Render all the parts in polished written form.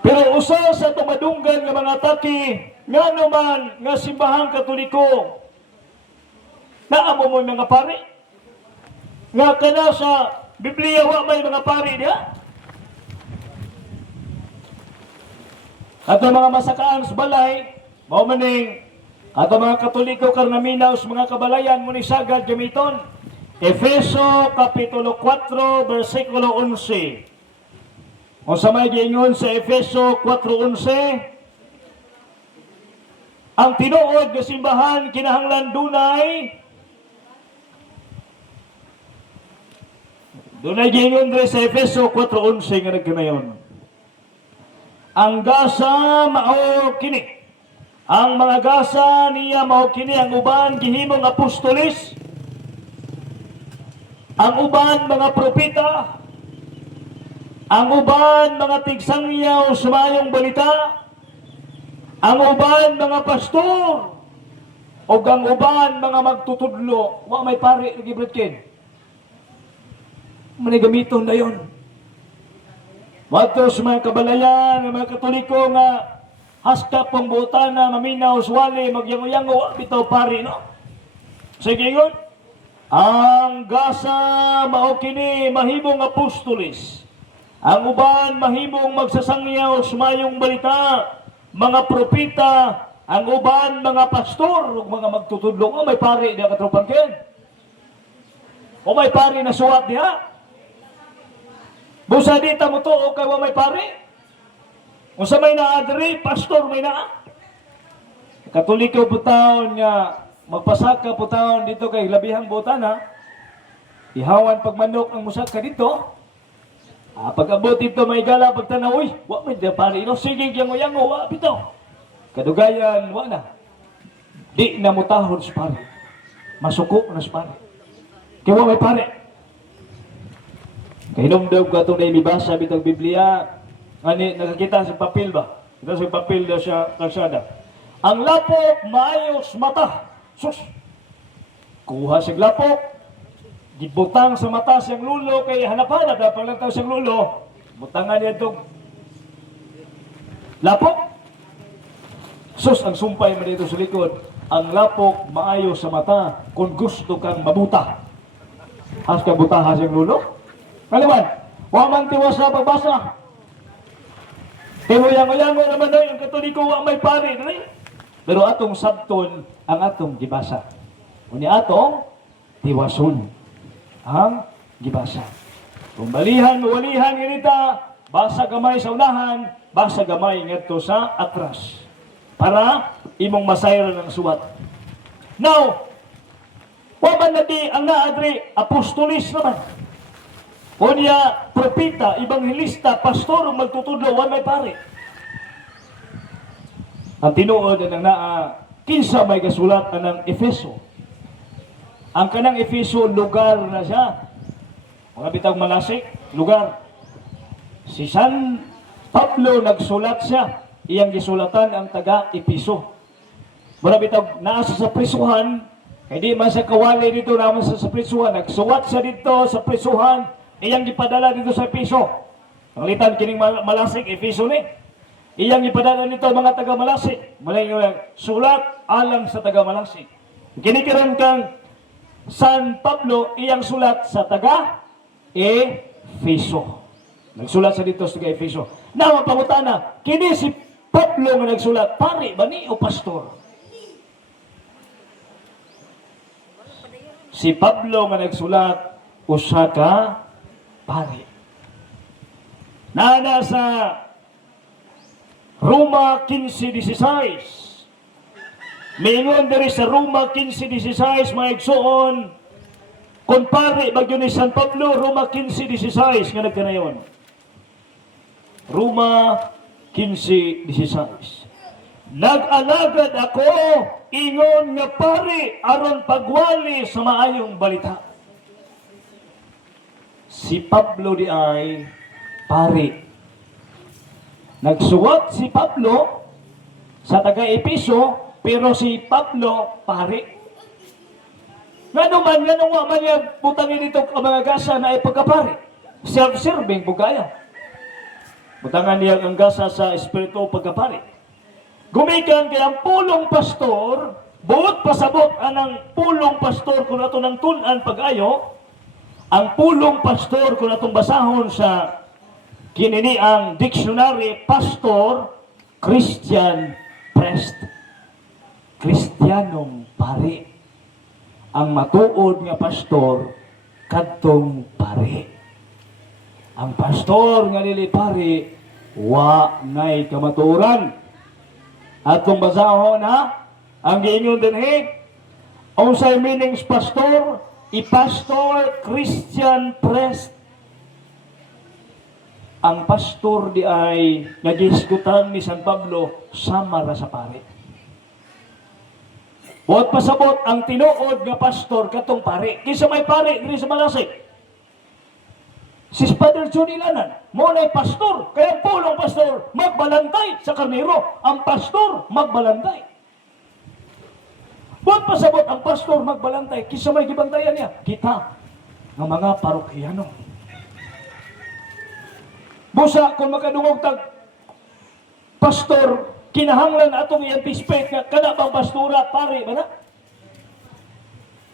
Pero usa sa tumadunggan nga mga taki, nga naman nga simbahang Katoliko, naamo mo mga pari. Nga kana sa Biblia wa may mga pari diya. Ato mga masakaan sa balay, mao maning ato mga Katoliko karnaminaw sa mga kabalayan mo ni sagad gamiton. Efeso Kapitulo 4, versikulo 11. O sa may giingon sa Efeso 4:11, ang tinuod nga simbahan kinahanglan dunay giingon diri sa Efeso 4:11 nga nagkanayon. Ang gasa mao kini. Ang mga gasa niya mao kini, ang uban gihimong apostolis, ang uban mga propeta, ang uban mga tigsangyaw sa mayong balita, ang uban mga pastor, o ang uban mga magtutudlo. Wa may pari lagi bretken. Manigamiton na yon. Wato sa mga kabalayan, mga Katoliko nga hasta pong butana, maminaw, swali, magyango-yango, bitaw pari, no? Sige yun. Ang gasa mao kini mahimong apostolis. Ang uban mahimong magsasangyaw sumayong balita, mga propeta, ang uban mga pastor, ug mga magtutudlo. O may pari diya katropan ken. O may pari na suwat diha. Busa dita mo to o kay wa may pari. O sa may naadri, pastor may naa. Katoliko putawon nga magpasaka putawon dito kay labihang butana. Ihawan pagmanok ang musaka dito. Pag-abot dito may gala pagtanaw, uy, wa may pari no, sige yango-yango, wa bitaw. Kadugayan, wa na. Di na mutahon sa pari. Masuko na sa pari. Kaya wa may pari. Kaya hinumdaw ka itong naimibasa bitang Biblia. Ngani, nakakita sa papel ba? Ito sa papel daw siya kalsada. Ang lapok, maayos mata. Sus! Kuha sa lapok. Gibutang sa mata siyang lulo. Kaya hanapan, dapat lang tayo siyang lulo. Butangan niya itong lapok. Sus, ang sumpay mo dito sa likod. Ang lapok, maayos sa mata. Kung gusto kang mabuta. Has ka butahan siyang lulo? Kaliman, waman tiwas na pagbasa. Tiwayang-yango naman daw yung Katoliko wa may pari. Pero atong sabton ang atong gibasa. Uni atong tiwason ang gibasa. Kung balihan, walihan ganita, basa gamay sa unahan, basa gamay ngadto sa atras. Para imong masayran ng suwat. Now, waman na di ang naadri, apostolis naman. Unya, propeta, ebanghelista, pastor, magtutudlo, wa may pare. Ang tinuod ng kinsa may kasulat ng Efeso. Ang kanang Efeso, lugar na siya. Mga bitang malasik, lugar. Si San Pablo nagsulat siya. Iyang gisulatan ang taga-Epeso. Mga bitang naasa sa prisuhan, kaya di man sa kawali dito naman sa prisuhan. Nagsuwat siya dito sa prisuhan. Iyang gipadala dito sa Epeso. Ang litan kining malasik, Epeso ni. Iyang gipadala nito mga taga-malasik. Malayong sulat alang sa taga-malasik. Kinikiran kang San Pablo, iyang sulat sa taga-Efeso. Nagsulat sa dito sa taga-Efeso. Nawa pangutana, kini si Pablo nga nagsulat, pari ba ni o pastor? Si Pablo nga nagsulat, usa ka pari. Nana sa Roma 15:16. Mingon diri sa Roma 15:16 maigsuon kung pari bagyo ni San Pablo, Roma 15:16 nga nagkanayon. Roma 15:16. Nag-alagad ako ingon nga pari aron pagwali sa maayong balita. Si Pablo di ay pari. Nagsuwat si Pablo sa taga-Epeso, pero si Pablo pari. Nga naman niya butangin ito ang mga gasa na ipagkapari. Self-serving po kaya. Butangan niya ang gasa sa espiritu pagkapari. Gumikan kay ang pulong pastor, buot pasabot anang pulong pastor kung ato ng tunan pag-ayo, ang pulong pastor kung atong basahon sa kinini ang dictionary, pastor, Christian priest. Kristiyanong pari. Ang matuod nga pastor, kadtong pari. Ang pastor nga dili pari, wa nay kamatuoran. Atong basahon ha, ang giingon dinhi, unsay meanings pastor, i-pastor Christian priest. Ang pastor di ay nagisgutan ni San Pablo sama ra sa pari. Buot pasabot ang tinuod nga pastor katong pari. Kinsa may pari diri sa Malasig? Si Father John Ilanan, mo na'y pastor, kaya pulong pastor, magbalantay sa karnero. Ang pastor, magbalantay. Buot pasabot ang pastor, magbalantay. Kisa may gibantayan niya? Kita, ng mga parokyano. Busa, kung makadungog tag pastor, kinahanglan atong i-anticipate nga kada bang pastora, pare ba na?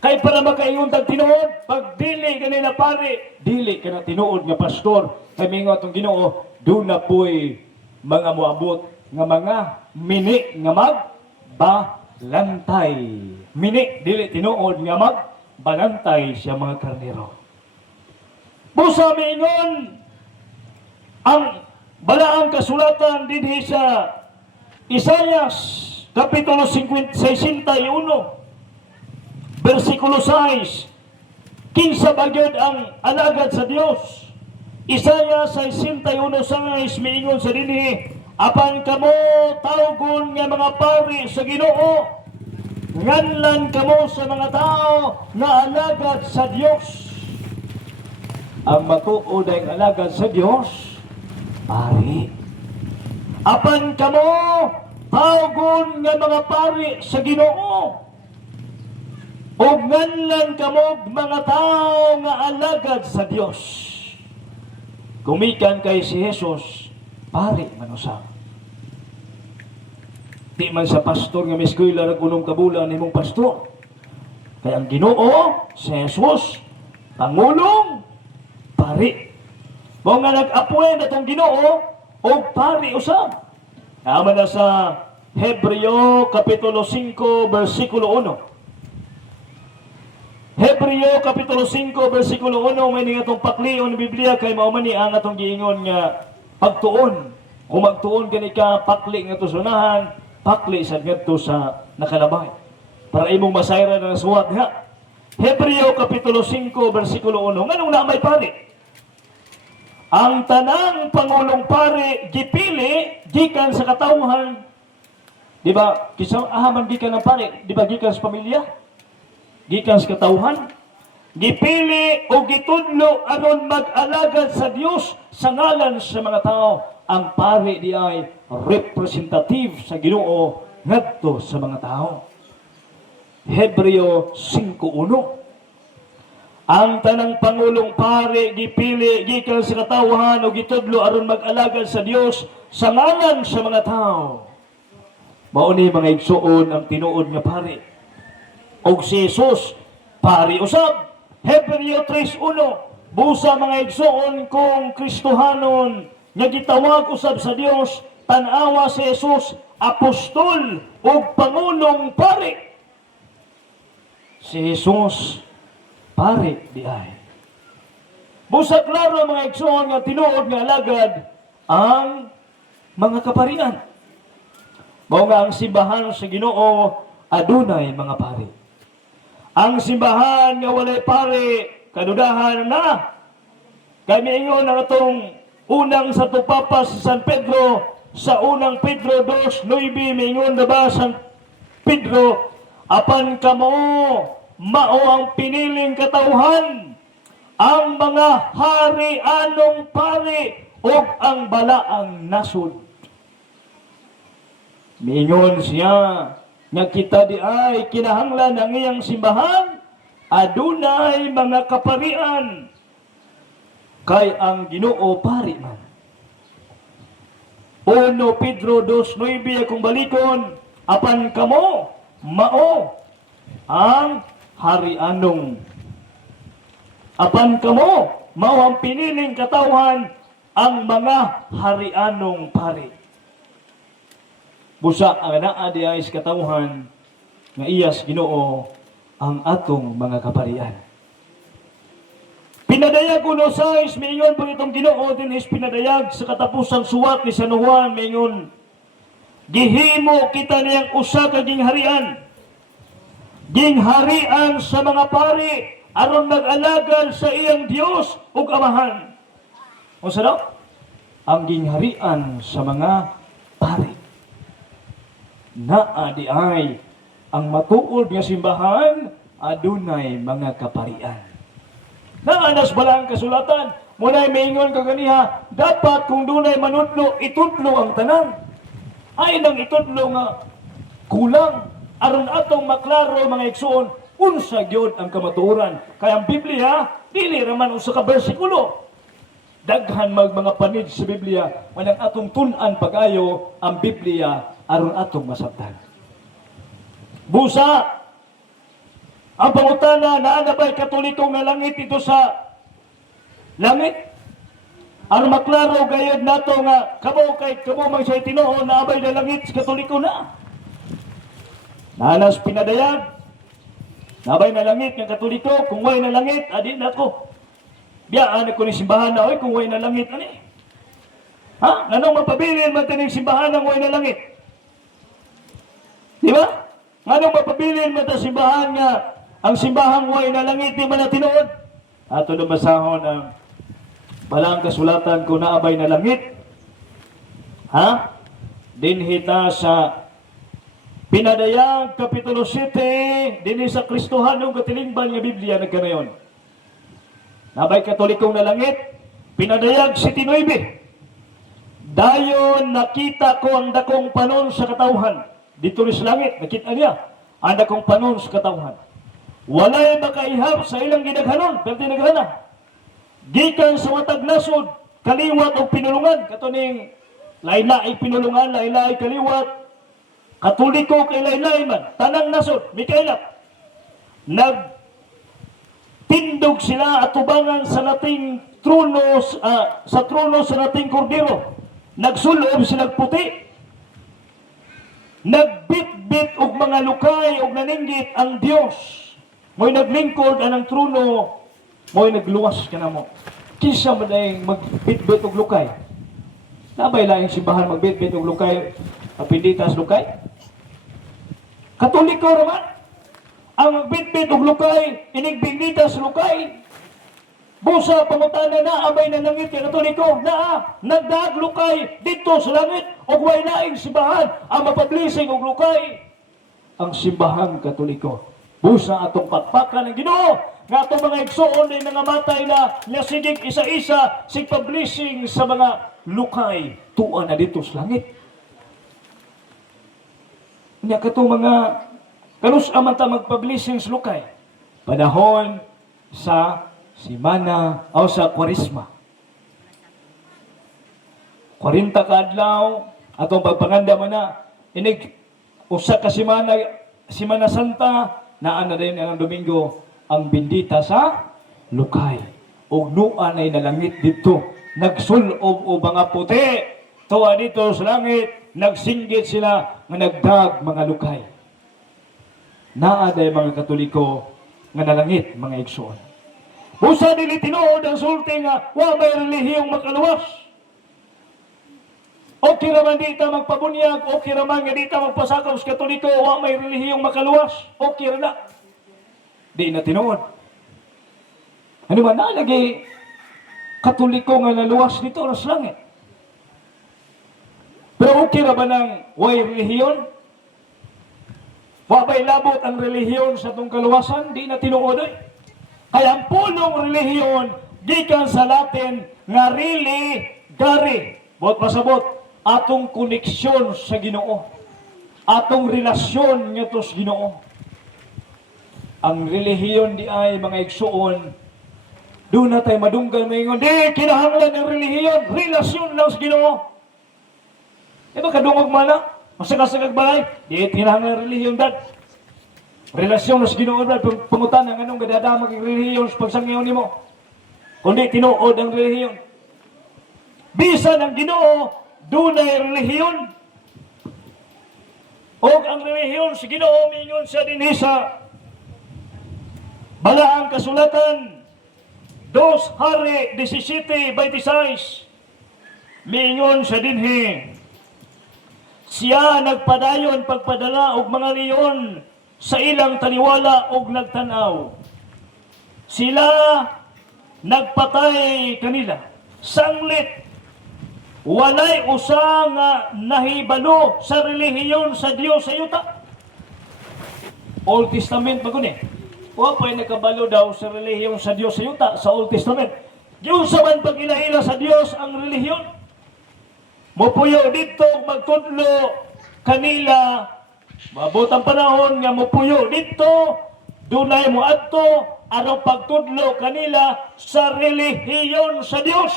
Kay para makaingon tag tinuod, pag dili kanina pare, dili ka na tinuod nga pastor. Kay mingo atong Ginoo, do na po'y mga moabot nga mga mini nga magbalantay. Mini, dili tinuod nga magbalantay siya mga karnero. Busa mingon, ang balaang kasulatan dinhi sa Isaias, Kapitulo 61, versikulo 6, kinsa bagyod ang alagad sa Dios. Isaya 61:6 miingon sa dinhi, apan kamo tawgon nga mga pari sa Ginoo, nganlan kamo sa mga tao nga alagad sa Dios. Ang matuod ay alagad sa Dios, pari. Apan kamo tawgon nga mga pari sa Ginoo, ug nganlan kamo mga tao nga alagad sa Dios. Gumikan kay si Jesus, pari man usab. Di man sa pastor nga miskuila rag unong kabulan nimong pastor. Kay ang Ginoo, si Jesus, pangulong pari. Mo nga nag-appoint atong Ginoo og pari usab. Naman na sa Hebreo Kapitulo 5 versikulo 1. Hebreo Kapitulo 5 versikulo 1, may nga paklion ng Biblia kay mao man ni ang atong giingon nga pagtuon. Kung magtuon kani ka pakli nga tusunahan, pakli sa ngadto sa nakalabay. Para imong masayra na suwat ha. Hebreo Kapitulo 5 versikulo 1, nganong na may pari? Ang tanang pangulong pari gipili gikan sa katawhan. Di ba? Kisa ahaman gikan ng pari, di ba gikan sa pamilya? Gikan sa katawhan, gipili o gitudlo aron mag-alagad sa Dios sa ngalan sa mga tao. Ang pari di ay representative sa Ginoo ngadto sa mga tao. Hebreo 5:1. Ang tanang pangulong pari gipili gikan sa katawhan o gitudlo aron mag-alagad sa Dios sa ngalan sa mga tao. Mao ni mga igsuon ang tinuod nga pari. Og si Jesus, pari usab. Hebreo 3:1, busa mga igsoon kung Kristohanon nga gitawag usab sa Dios, tan-awa si Jesus, apostol ug pangulong pari. Si Jesus, pari di ay. Busa klaro mga igsoon nga tinuod nga alagad ang mga kaparian. Mao nga ang simbahan sa Ginoo adunay mga pari. Ang simbahan nga walay pari, kadudahan na. Kami ingon ang atong unang sa tupapas sa San Pedro, sa unang Pedro 2:9, mingon na ba San Pedro, apan kamo mao ang piniling katawhan, ang mga hari anong pari, ug ang balaang nasud. Mingon siya, nga kita di ay kinahanglan ang iyang simbahan, adunay mga kaparian, kay ang Ginoo pari man. 1 Pedro 2:9 akong balikon, apan kamo mao ang harianong. Apan kamo mao ang piniling katawhan, ang mga harianong pari. Busa ang naa di ay katawhan nga iyas Ginoo ang atong mga kaparian. Pinadayag kuno sa mingon po itong Ginoo din is pinadayag sa katapusang suwat ni San Juan mingon, gihimo kita niyang usa ka gingharian, gingharian sa mga pari aron mag-alagad sa iyang Dios ug Amahan. Unsa daw? Ang gingharian sa mga pari. Naa di ay ang matuod nga simbahan adunay mga kaparian. Naanas balang kasulatan, muna maingon kaganiha, dapat kung dunay manudlo, itudlo ang tanan. Ay nang itudlo nga kulang, aron atong maklaro mga igsoon, unsa gyud ang kamatuoran. Kaya ang Biblia, dili raman usa ka bersikulo. Daghan mga panid sa Biblia, manang atong tun-an pag-ayo ang Biblia aron atong masabtan. Busa, ang pangutana, naa ba'y katolikong na langit ito sa langit? Aron maklaro gayud nato nga kamo man siya Tinoo na abay na langit sa katoliko na. Nanas pinadayag, nabay na langit ng katoliko, kung way na langit, adi na ko. Biyaan ko ni simbahan na, kung way na langit, ani? Ha? Nanong mapabilin man tinig simbahan ng way na langit? Di ba? Nanong mapabilin man ta simbahan nga, ang simbahang way na langit, di man na tinuod? Ato na basahon ang balang kasulatan kung naabay na langit. Ha? Dinhita sa Pinadayag, Kapitulo 7, din sa Kristohanong katilingban nga Biblia nagkanayon. Nabay katolikong na langit, Pinadayag 7:9. Dayon nakita ko ang dakong panon sa katawhan. Dito rin sa langit, nakita niya ang dakong panon sa katawhan. Walay makaihap sa ilang ginaghanon, pero tinaghana. Gikan sa matag nasod, kaliwat o pinulungan. Katuning laylay pinulungan, laylay kaliwat. Katoliko kay laylay man, tanang nasod, mikailap. Nagtindog sila atubangan sa nating trono, sa trono sa nating kordero. Nagsulob sila puti. Nagbitbit og mga lukay og naninggit ang Dios. Mo'y naglingkod anang trono, mo'y nagluwas ka na mo. Kisa mo na yung magbitbit og lukay. Nabay lang yung simbahan magbitbit og lukay, apinditas lukay. Katoliko naman, ang magbitbit og lukay, inigbinditas lukay. Busa pangutana na, abay na langit kay katoliko, nagdaag lukay dito sa langit, og way laing simbahan, ang mapablising og lukay. Ang simbahan katoliko. Busa atong patpakan ng Ginoo nga atong mga igsoon ay nangamatay na nasigig isa-isa sig publishing sa mga lukay tuan na dito sa langit. Nya katong mga kanus aman ta magpublishing sa lukay panahon sa simana o sa Kwaresma. 40 ka adlaw atong pagpanganda man na inig usa ka Simana Santa naan na rin ang Domingo ang bindita sa lukay. O nuan ay nalangit dito. Nagsulob o mga puti. Tuwa dito sa langit. Nagsinggit sila nga nagdag mga lukay. Naaday mga Katoliko nga nalangit mga igsoon. Busa nili tinuod ang sulti nga wa may relihiyong makaluwas. Okay raman di ta magpabunyag, okay raman nga di ta magpasakaw sa Katoliko, wa may relihiyong makaluwas, okay na. Di na tinuod. Ano man nalagi Katoliko nga naluwas dito sa langit. Pero okay raman ang way relihiyon? Wa ba'y labot ang relihiyon sa itong kaluwasan? Di na tinuod eh. Kaya ang punong relihiyon, gikan sa Latin, nga rili, gari. Bot pasabot. Atong koneksyon sa Ginoo. Atong relasyon nga to sa Ginoo. Ang relihiyon di ay mga igsuon. Doon na tayo madunggan mo ingon, di kinahanglan ng relihiyon, relasyon lang sa Ginoo. Di ba kadungog mana? Masagasagag balay? Di tinahang relihiyon dad. Relasyon sa Ginoo dad, pangutan ang anong gadadamag ang relihiyon sa pagsangyaw nimo. Kundi tinuod ang relihiyon. Bisan ang Ginoo, dunay relihiyon. O ang relihiyon sa Ginoo, mingon sa dinhi sa balaang kasulatan 2 Hari 17:26. Mingon sa dinhi, siya nagpadayon pagpadala og mga leon sa ilang taniwala og nagtanaw. Sila nagpatay kanila. Sanglit, walay usa nga nahibalo sa relihiyon sa Dios sa yuta. Old Testament paguni. Wa pay nakabalo daw sa relihiyon sa Dios sa yuta sa Old Testament. Giunsa man pagilahila sa Dios ang relihiyon? Mupuyo dito magtudlo kanila. Mabutang panahon nga mupuyo dito, dunay mo adto aron pagtudlo kanila sa relihiyon sa Dios.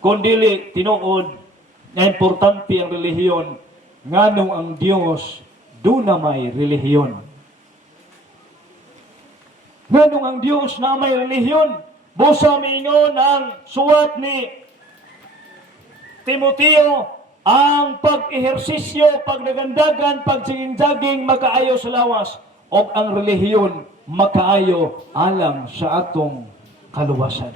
Kundili tinuod nga importante ang relihiyon nganong ang Dios duna may relihiyon. Nganong ang Dios na may relihiyon, busa mingon ang suwat ni Timoteo, ang pag-ehersisyo, pagdagandagan, pagsiging-jaging makaayo sa lawas o ang relihiyon makaayo alang sa atong kaluwasan.